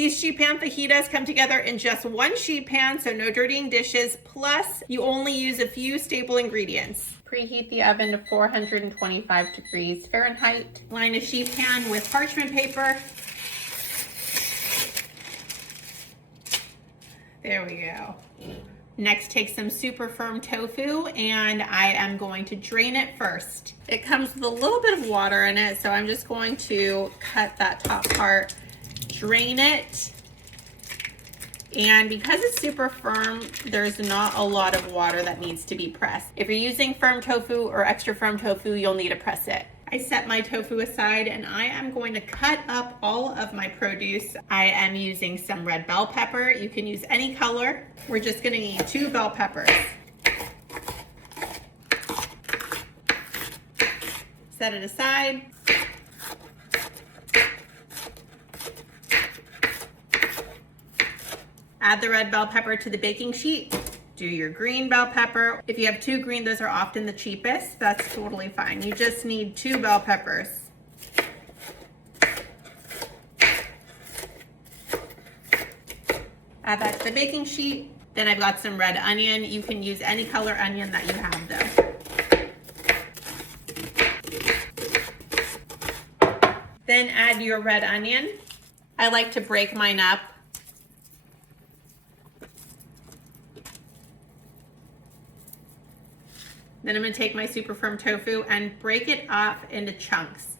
These sheet pan fajitas come together in just one sheet pan, so no dirtying dishes, plus you only use a few staple ingredients. Preheat the oven to 425 degrees Fahrenheit. Line a sheet pan with parchment paper. There we go. Next, take some super firm tofu, and I am going to drain it first. It comes with a little bit of water in it, so I'm just going to cut that top part, drain it, and because it's super firm, there's not a lot of water that needs to be pressed. If you're using firm tofu or extra firm tofu, you'll need to press it. I set my tofu aside and I am going to cut up all of my produce. I am using some red bell pepper. You can use any color. We're just gonna need 2 bell peppers. Set it aside. Add the red bell pepper to the baking sheet. Do your green bell pepper. If you have 2 green, those are often the cheapest. That's totally fine. You just need 2 bell peppers. Add that to the baking sheet. Then I've got some red onion. You can use any color onion that you have though. Then add your red onion. I like to break mine up. Then I'm gonna take my super firm tofu and break it up into chunks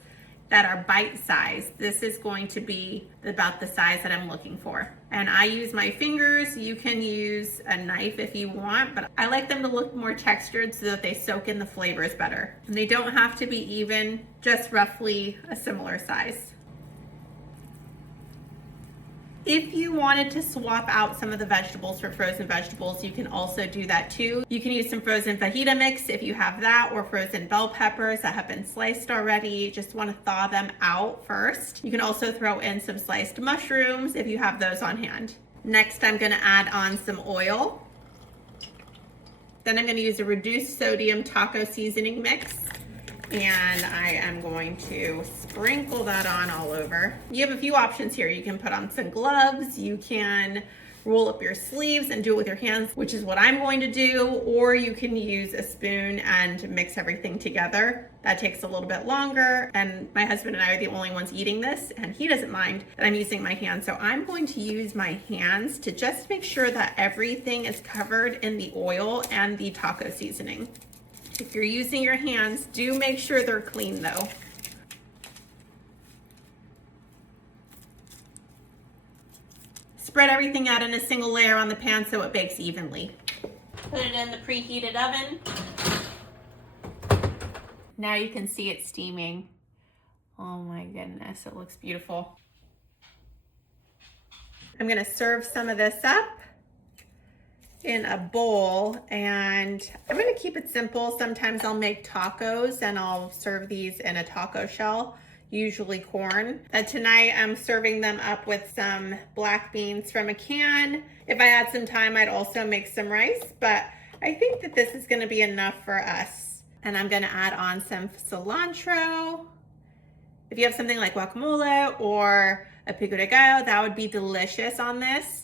that are bite-sized. This is going to be about the size that I'm looking for. And I use my fingers. You can use a knife if you want, but I like them to look more textured so that they soak in the flavors better. And they don't have to be even, just roughly a similar size. If you wanted to swap out some of the vegetables for frozen vegetables, you can also do that too. You can use some frozen fajita mix if you have that, or frozen bell peppers that have been sliced already. Just want to thaw them out first. You can also throw in some sliced mushrooms if you have those on hand. Next, I'm going to add on some oil. Then I'm going to use a reduced sodium taco seasoning mix. And I am going to sprinkle that on all over. You have a few options here. You can put on some gloves, you can roll up your sleeves and do it with your hands, which is what I'm going to do, or you can use a spoon and mix everything together. That takes a little bit longer, and my husband and I are the only ones eating this, and he doesn't mind that I'm using my hands, so I'm going to use my hands to just make sure that everything is covered in the oil and the taco seasoning. If you're using your hands, do make sure they're clean though. Spread everything out in a single layer on the pan so it bakes evenly. Put it in the preheated oven. Now you can see it steaming. Oh my goodness, it looks beautiful. I'm gonna serve some of this up in a bowl, and I'm gonna keep it simple. Sometimes I'll make tacos and I'll serve these in a taco shell, usually corn. Tonight I'm serving them up with some black beans from a can. If I had some time, I'd also make some rice, but I think that this is gonna be enough for us. And I'm gonna add on some cilantro. If you have something like guacamole or a pico de gallo, that would be delicious on this.